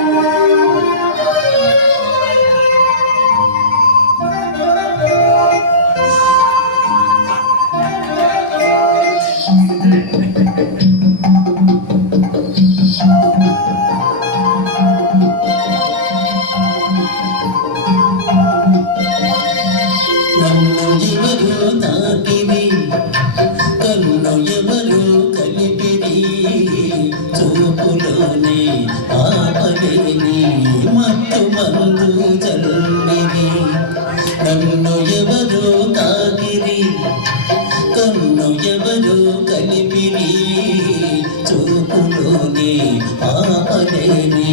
Bye. వందు జన్మది నన్ను ఎవరు తాకిరి కన్ను ఎవరు కలిపిరి? చూపులోని ఆపలేని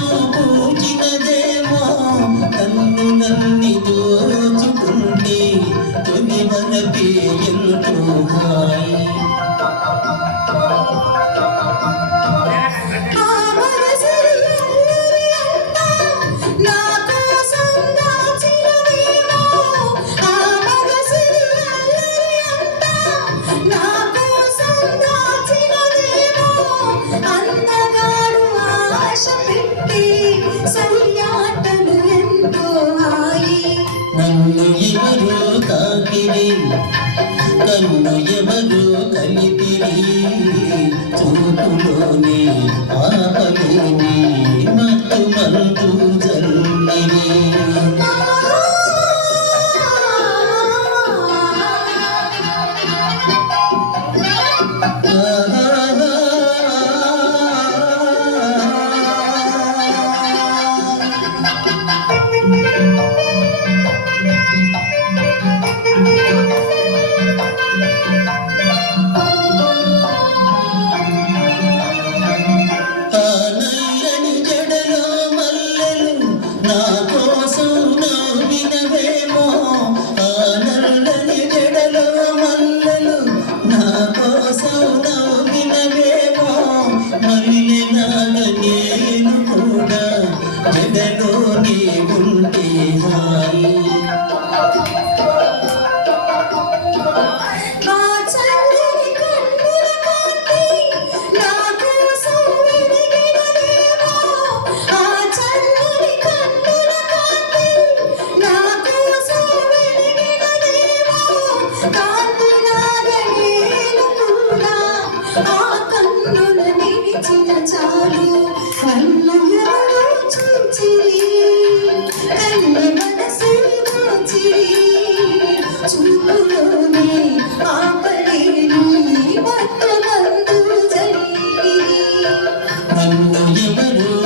soul. నన్ను ఎవరు తాకిరి నన్ను ఎవరు కలిపిరి? చూపులోనే ఆపలేని మత్తు మందు జల్లు. ഗുണ്ടി ഹാ నన్ను ఎవరు